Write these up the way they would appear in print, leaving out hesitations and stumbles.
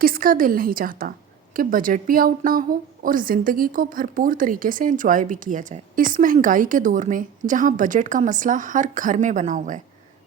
किसका दिल नहीं चाहता कि बजट भी आउट ना हो और ज़िंदगी को भरपूर तरीके से एंजॉय भी किया जाए। इस महंगाई के दौर में जहां बजट का मसला हर घर में बना हुआ है,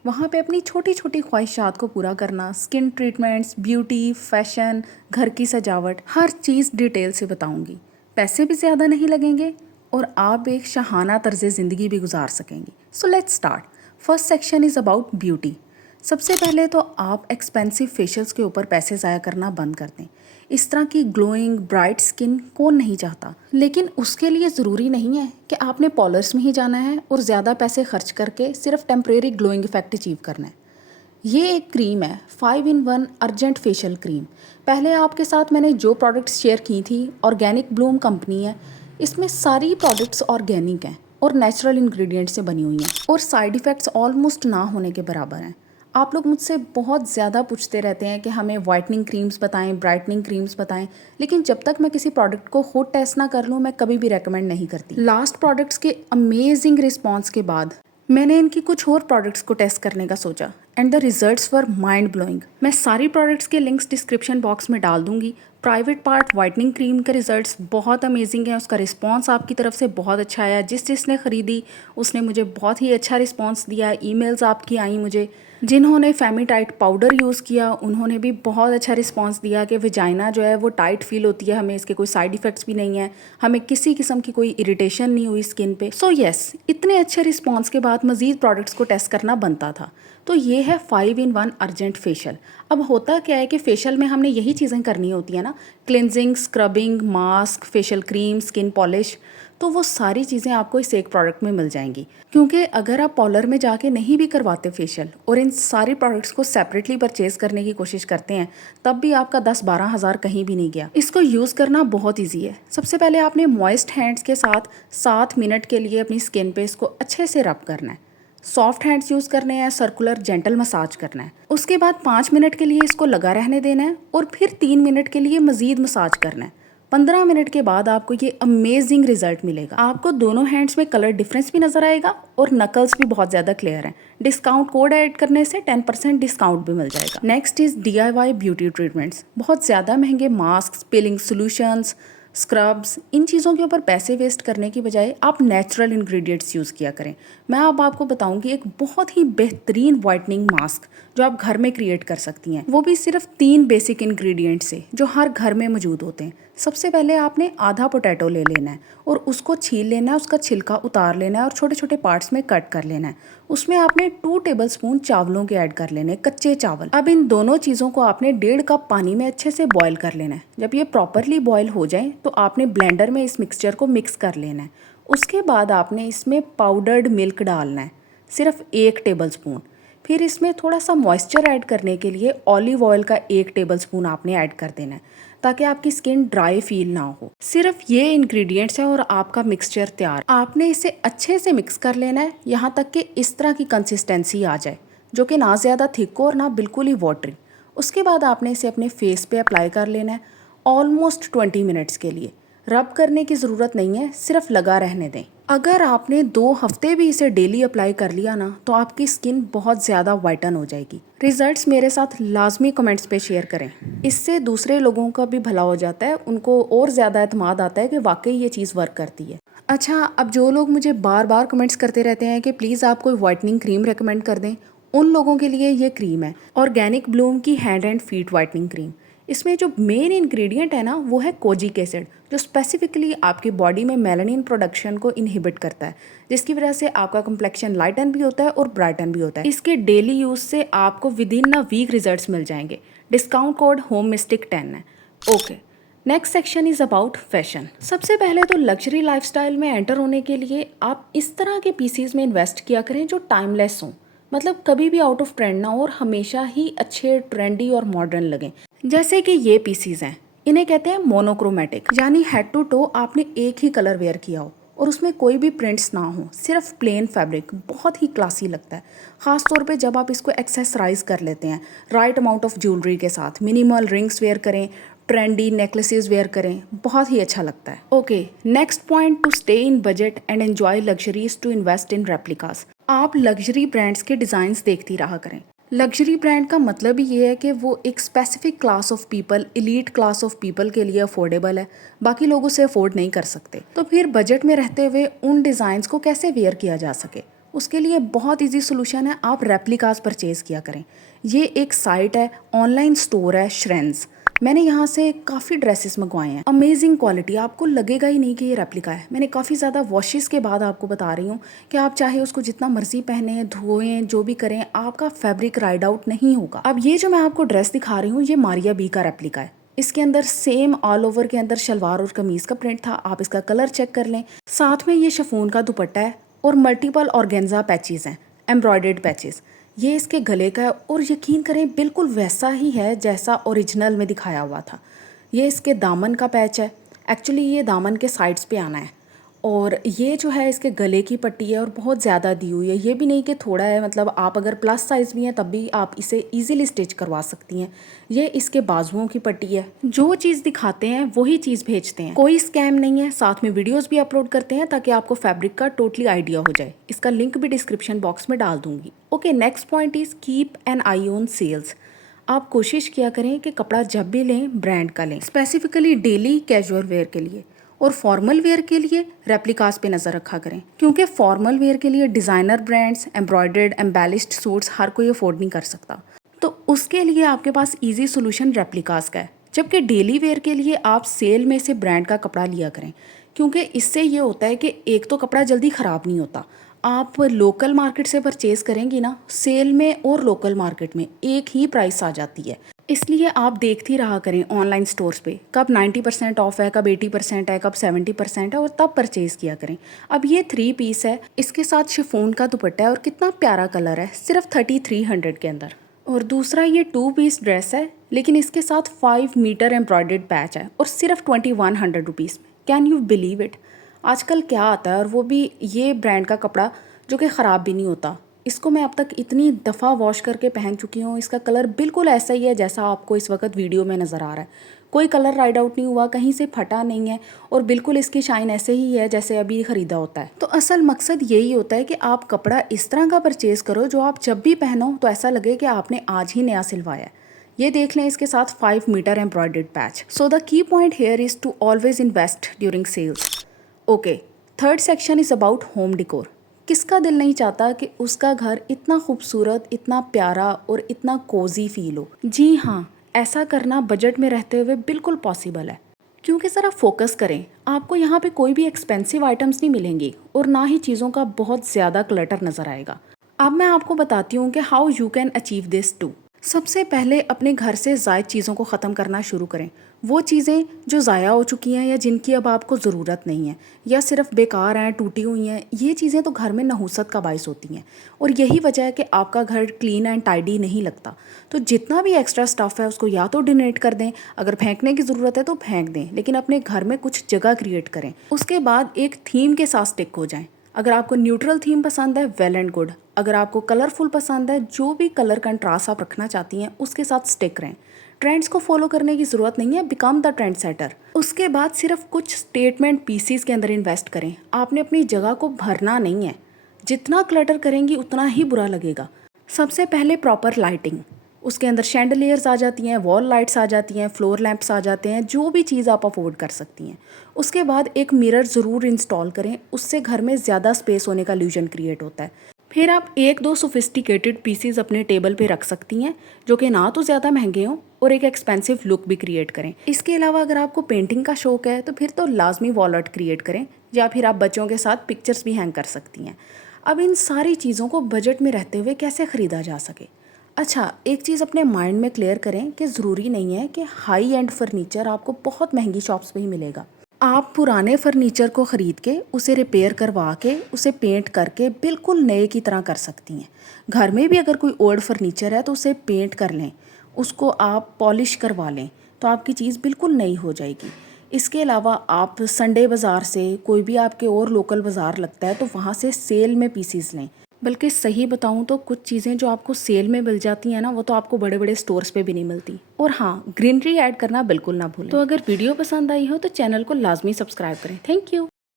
वहां पे अपनी छोटी छोटी ख्वाहिशात को पूरा करना, स्किन ट्रीटमेंट्स, ब्यूटी, फैशन, घर की सजावट, हर चीज़ डिटेल से बताऊंगी। पैसे भी ज़्यादा नहीं लगेंगे और आप एक शाहाना तर्ज ज़िंदगी भी गुजार सकेंगी। So let's start. First section is about beauty. सबसे पहले तो आप एक्सपेंसिव फेशियल्स के ऊपर पैसे ज़ाया करना बंद कर दें। इस तरह की ग्लोइंग ब्राइट स्किन कौन नहीं चाहता, लेकिन उसके लिए ज़रूरी नहीं है कि आपने पार्लर्स में ही जाना है और ज़्यादा पैसे खर्च करके सिर्फ टेम्परेरी ग्लोइंग इफेक्ट अचीव करना है। ये एक क्रीम है, 5 in 1 अर्जेंट फेशियल क्रीम। पहले आपके साथ मैंने जो प्रोडक्ट्स शेयर की थी, ऑर्गेनिक ब्लूम कंपनी है। इसमें सारी प्रोडक्ट्स ऑर्गेनिक हैं और नेचुरल इंग्रेडिएंट से बनी हुई हैं और साइड इफ़ेक्ट्स ऑलमोस्ट ना होने के बराबर हैं। आप लोग मुझसे बहुत ज़्यादा पूछते रहते हैं कि हमें वाइटनिंग क्रीम्स बताएं, ब्राइटनिंग क्रीम्स बताएं, लेकिन जब तक मैं किसी प्रोडक्ट को खुद टेस्ट ना कर लूँ, मैं कभी भी रेकमेंड नहीं करती। लास्ट प्रोडक्ट्स के अमेजिंग रिस्पॉन्स के बाद मैंने इनकी कुछ और प्रोडक्ट्स को टेस्ट करने का सोचा and the results were mind blowing. मैं सारी प्रोडक्ट्स के लिंक्स डिस्क्रिप्शन बॉक्स में डाल दूंगी। प्राइवेट पार्ट वाइटनिंग क्रीम के रिजल्ट्स बहुत अमेजिंग है, उसका रिस्पांस आपकी तरफ से बहुत अच्छा आया। जिसने खरीदी उसने मुझे बहुत ही अच्छा रिस्पांस दिया। ईमेल्स आपकी आई मुझे। जिन्होंने फेमिटाइट पाउडर यूज़ किया उन्होंने भी बहुत अच्छा रिस्पांस दिया कि वजाइना जो है वो टाइट फील होती है, हमें इसके कोई साइड इफ़ेक्ट्स भी नहीं है, हमें किसी किस्म की कोई इरिटेशन नहीं हुई स्किन पे। सो यस, इतने अच्छे रिस्पांस के बाद मज़ीद प्रोडक्ट्स को टेस्ट करना बनता था। तो ये है 5 in 1 अर्जेंट फेशियल। अब होता क्या है कि फेशियल में हमने यही चीज़ें करनी होती है ना, cleansing, scrubbing, mask, facial cream, skin polish, तो वो सारी चीज़ें आपको इस एक प्रोडक्ट में मिल जाएंगी। क्योंकि अगर आप पार्लर में जाके नहीं भी करवाते फेशियल और इन सारी प्रोडक्ट्स को सेपरेटली परचेज करने की कोशिश करते हैं, तब भी आपका 10-12 हज़ार कहीं भी नहीं गया। इसको यूज़ करना बहुत ईजी है। सबसे पहले आपने मॉइस्ट हैंड्स के साथ 7 मिनट के लिए अपनी स्किन पे इसको अच्छे से रब करना है। सॉफ्ट हैंड्स यूज़ करने हैं, सर्कुलर जेंटल मसाज करना है। उसके बाद 5 मिनट के लिए इसको लगा रहने देना है और फिर 3 मिनट के लिए मज़ीद मसाज करना है। 15 मिनट के बाद आपको ये अमेजिंग रिजल्ट मिलेगा। आपको दोनों हैंड्स में कलर डिफरेंस भी नजर आएगा और नकल्स भी बहुत ज़्यादा क्लियर हैं। डिस्काउंट कोड ऐड करने से 10% डिस्काउंट भी मिल जाएगा। Next is DIY beauty treatments. बहुत ज़्यादा महंगे मास्क, पीलिंग सोल्यूशंस, स्क्रब्स, इन चीज़ों के ऊपर पैसे वेस्ट करने की बजाय आप नेचुरल इंग्रेडिएंट्स यूज़ किया करें। मैं अब आपको बताऊंगी एक बहुत ही बेहतरीन वाइटनिंग मास्क जो आप घर में क्रिएट कर सकती हैं, वो भी सिर्फ 3 बेसिक इंग्रेडिएंट से जो हर घर में मौजूद होते हैं। सबसे पहले आपने आधा पोटैटो ले लेना है और उसको छील लेना है, उसका छिलका उतार लेना है और छोटे छोटे पार्ट्स में कट कर लेना है। उसमें आपने 2 टेबलस्पून चावलों के ऐड कर लेने, कच्चे चावल। अब इन दोनों चीज़ों को आपने 1.5 कप पानी में अच्छे से बॉईल कर लेना है। जब ये प्रॉपरली बॉईल हो जाए तो आपने ब्लेंडर में इस मिक्सचर को मिक्स कर लेना है। उसके बाद आपने इसमें पाउडर्ड मिल्क डालना है, सिर्फ 1 टेबलस्पून। फिर इसमें थोड़ा सा मॉइस्चर ऐड करने के लिए ऑलिव ऑयल का 1 टेबलस्पून आपने ऐड कर देना है ताकि आपकी स्किन ड्राई फील ना हो। सिर्फ ये इंग्रेडिएंट्स हैं और आपका मिक्सचर तैयार। आपने इसे अच्छे से मिक्स कर लेना है यहाँ तक कि इस तरह की कंसिस्टेंसी आ जाए, जो कि ना ज़्यादा थिक हो और ना बिल्कुल ही वाटरी। उसके बाद आपने इसे अपने फेस पे अप्लाई कर लेना है ऑलमोस्ट 20 मिनट्स के लिए। रब करने की ज़रूरत नहीं है, सिर्फ लगा रहने दें। अगर आपने 2 हफ्ते भी इसे डेली अप्लाई कर लिया ना, तो आपकी स्किन बहुत ज़्यादा वाइटन हो जाएगी। रिजल्ट्स मेरे साथ लाजमी कमेंट्स पे शेयर करें, इससे दूसरे लोगों का भी भला हो जाता है, उनको और ज़्यादा एतमाद आता है कि वाकई ये चीज़ वर्क करती है। अच्छा, अब जो लोग मुझे बार बार कमेंट्स करते रहते हैं कि प्लीज़ आप कोई वाइटनिंग क्रीम रेकमेंड कर दें, उन लोगों के लिए ये क्रीम है ऑर्गेनिक ब्लूम की hand and feet whitening cream. इसमें जो मेन इंग्रेडिएंट है ना, वो है कोजिक एसिड, जो स्पेसिफिकली आपकी बॉडी में मेलानिन प्रोडक्शन को इनहिबिट करता है, जिसकी वजह से आपका कंप्लेक्शन लाइटन भी होता है और ब्राइटन भी होता है। इसके डेली यूज से आपको within a week results मिल जाएंगे। डिस्काउंट कोड होम मिस्टिक 10 है। Okay, next section is about fashion. सबसे पहले तो लग्जरी लाइफस्टाइल में एंटर होने के लिए आप इस तरह के पीसीज में इन्वेस्ट किया करें जो टाइमलेस हों, मतलब कभी भी आउट ऑफ ट्रेंड ना हो और हमेशा ही अच्छे, ट्रेंडी और मॉडर्न लगें। जैसे कि ये पीसीज हैं, इन्हें कहते हैं मोनोक्रोमेटिक, यानी हेड टू टो आपने एक ही कलर वेयर किया हो और उसमें कोई भी प्रिंट्स ना हो, सिर्फ प्लेन फैब्रिक। बहुत ही क्लासी लगता है, ख़ास तौर पे जब आप इसको एक्सेसराइज कर लेते हैं राइट अमाउंट ऑफ ज्वेलरी के साथ। मिनिमल रिंग्स वेयर करें, ट्रेंडी नेकलेसेस वेयर करें, बहुत ही अच्छा लगता है। Okay, next point to stay in budget and enjoy luxuries to invest in replicas. आप लग्जरी ब्रांड्स के डिज़ाइंस देखती रहा करें, लग्जरी ब्रांड का मतलब ही ये है कि वो एक specific class of people, elite class of people के लिए अफोर्डेबल है, बाकी लोग उसे अफोर्ड नहीं कर सकते। तो फिर बजट में रहते हुए उन डिज़ाइंस को कैसे वेयर किया जा सके, उसके लिए बहुत इजी सोल्यूशन है, आप रेप्लिकास परचेज़ किया करें। ये एक साइट है, ऑनलाइन स्टोर है, श्रेंड्स। मैंने यहाँ से काफ़ी ड्रेसेस मंगवाए हैं, अमेजिंग क्वालिटी, आपको लगेगा ही नहीं कि ये रेप्लिका है। मैंने काफ़ी ज़्यादा वॉशेस के बाद आपको बता रही हूँ कि आप चाहे उसको जितना मर्जी पहने, धोएं, जो भी करें, आपका फैब्रिक राइड आउट नहीं होगा। अब ये जो मैं आपको ड्रेस दिखा रही हूँ, ये मारिया बी का रेप्लिका है। इसके अंदर सेम ऑल ओवर के अंदर शलवार और कमीज का प्रिंट था, आप इसका कलर चेक कर लें। साथ में ये शिफॉन का दुपट्टा है और मल्टीपल ऑर्गेन्जा पैचेस हैं, एम्ब्रॉयडर्ड पैचेस। ये इसके गले का है और यकीन करें बिल्कुल वैसा ही है जैसा ओरिजिनल में दिखाया हुआ था। ये इसके दामन का पैच है, एक्चुअली ये दामन के साइड्स पे आना है, और ये जो है इसके गले की पट्टी है और बहुत ज़्यादा दी हुई है, ये भी नहीं कि थोड़ा है, मतलब आप अगर प्लस साइज़ भी हैं तब भी आप इसे इजीली स्टिच करवा सकती हैं। ये इसके बाजुओं की पट्टी है, जो चीज़ दिखाते हैं वही चीज़ भेजते हैं, कोई स्कैम नहीं है। साथ में वीडियोस भी अपलोड करते हैं ताकि आपको फैब्रिक का टोटली आइडिया हो जाए। इसका लिंक भी डिस्क्रिप्शन बॉक्स में डाल दूंगी। Okay, next point is keep an eye on sales. आप कोशिश किया करें कि कपड़ा जब भी लें ब्रांड का लें, स्पेसिफिकली डेली कैजुअल वेयर के लिए, और फॉर्मल वेयर के लिए रेप्लिकास पे नज़र रखा करें, क्योंकि फॉर्मल वेयर के लिए designer brands, embroidered, embellished suits हर कोई अफोर्ड नहीं कर सकता, तो उसके लिए आपके पास इजी सोल्यूशन रेप्लिकास का है। जबकि डेली वेयर के लिए आप सेल में से ब्रांड का कपड़ा लिया करें, क्योंकि इससे ये होता है कि एक तो कपड़ा जल्दी ख़राब नहीं होता। आप लोकल मार्केट से परचेज़ करेंगी ना, सेल में और लोकल मार्केट में एक ही प्राइस आ जाती है। इसलिए आप देखती रहा करें ऑनलाइन स्टोर्स पे कब 90% ऑफ है, कब 80% है, कब 70% है, और तब परचेज़ किया करें। अब ये 3 पीस है, इसके साथ शिफॉन का दुपट्टा है और कितना प्यारा कलर है, सिर्फ 3300 के अंदर। और दूसरा ये 2 पीस ड्रेस है, लेकिन इसके साथ 5 मीटर एम्ब्रॉयडर्ड पैच है और सिर्फ 2100 रुपीज़ में। Can you believe it? आजकल क्या आता है, और वो भी ये ब्रांड का कपड़ा जो कि ख़राब भी नहीं होता। इसको मैं अब तक इतनी दफ़ा वॉश करके पहन चुकी हूँ, इसका कलर बिल्कुल ऐसा ही है जैसा आपको इस वक्त वीडियो में नज़र आ रहा है। कोई कलर राइड आउट नहीं हुआ, कहीं से फटा नहीं है, और बिल्कुल इसकी शाइन ऐसे ही है जैसे अभी ख़रीदा होता है। तो असल मकसद यही होता है कि आप कपड़ा इस तरह का परचेज़ करो जो आप जब भी पहनो तो ऐसा लगे कि आपने आज ही नया सिलवाया है। ये देख लें, इसके साथ 5 metre embroidered patch. So the key point here is to always invest during sales. Okay, third section is about home decor. किसका दिल नहीं चाहता कि उसका घर इतना खूबसूरत, इतना प्यारा और इतना कोजी फील हो। जी हाँ, ऐसा करना बजट में रहते हुए बिल्कुल पॉसिबल है, क्योंकि ज़रा फोकस करें, आपको यहाँ पे कोई भी एक्सपेंसिव आइटम्स नहीं मिलेंगी और ना ही चीज़ों का बहुत ज़्यादा क्लटर नज़र आएगा। अब मैं आपको बताती हूँ कि how you can achieve this too. सबसे पहले अपने घर से ज़ायद चीज़ों को ख़त्म करना शुरू करें। वो चीज़ें जो ज़ाया हो चुकी हैं या जिनकी अब आपको ज़रूरत नहीं है या सिर्फ बेकार हैं, टूटी हुई हैं, ये चीज़ें तो घर में नहुसत का बाइस होती हैं, और यही वजह है कि आपका घर क्लीन एंड टाइडी नहीं लगता। तो जितना भी एक्स्ट्रा स्टफ़ है उसको या तो डोनेट कर दें, अगर फेंकने की ज़रूरत है तो फेंक दें, लेकिन अपने घर में कुछ जगह क्रिएट करें। उसके बाद एक थीम के साथ स्टिक हो जाएँ। अगर आपको न्यूट्रल थीम पसंद है, वेल एंड गुड। अगर आपको कलरफुल पसंद है, जो भी कलर कंट्रास्ट आप रखना चाहती हैं उसके साथ स्टिक रहें। ट्रेंड्स को फॉलो करने की ज़रूरत नहीं है, बिकम द ट्रेंड सेटर। उसके बाद सिर्फ कुछ स्टेटमेंट पीसीज के अंदर इन्वेस्ट करें। आपने अपनी जगह को भरना नहीं है, जितना क्लटर करेंगी उतना ही बुरा लगेगा। सबसे पहले प्रॉपर लाइटिंग, उसके अंदर शैंडलियर्स आ जाती हैं, वॉल लाइट्स आ जाती हैं, फ्लोर लैंप्स आ जाते हैं, जो भी चीज़ आप अफोर्ड कर सकती हैं। उसके बाद एक मिरर ज़रूर इंस्टॉल करें, उससे घर में ज़्यादा स्पेस होने का इल्यूजन क्रिएट होता है। फिर आप 1-2 सोफिस्टिकेटेड पीसीज अपने टेबल पे रख सकती हैं, जो कि ना तो ज़्यादा महंगे हों और एक एक्सपेंसिव लुक भी क्रिएट करें। इसके अलावा अगर आपको पेंटिंग का शौक है तो फिर तो लाजमी वॉल आर्ट क्रिएट करें, या फिर आप बच्चों के साथ पिक्चर्स भी हैंग कर सकती हैं। अब इन सारी चीज़ों को बजट में रहते हुए कैसे ख़रीदा जा सके। अच्छा, एक चीज़ अपने माइंड में क्लियर करें कि ज़रूरी नहीं है कि हाई एंड फर्नीचर आपको बहुत महंगी शॉप्स पे ही मिलेगा। आप पुराने फर्नीचर को ख़रीद के उसे रिपेयर करवा के उसे पेंट करके बिल्कुल नए की तरह कर सकती हैं। घर में भी अगर कोई ओल्ड फर्नीचर है तो उसे पेंट कर लें, उसको आप पॉलिश करवा लें, तो आपकी चीज़ बिल्कुल नई हो जाएगी। इसके अलावा आप संडे बाज़ार से, कोई भी आपके और लोकल बाज़ार लगता है तो वहाँ से सेल में पीसीज लें। बल्कि सही बताऊं तो कुछ चीज़ें जो आपको सेल में मिल जाती हैं ना, वो तो आपको बड़े बड़े स्टोर्स पे भी नहीं मिलती। और हाँ, ग्रीनरी ऐड करना बिल्कुल ना भूलें। तो अगर वीडियो पसंद आई हो तो चैनल को लाजमी सब्सक्राइब करें। Thank you.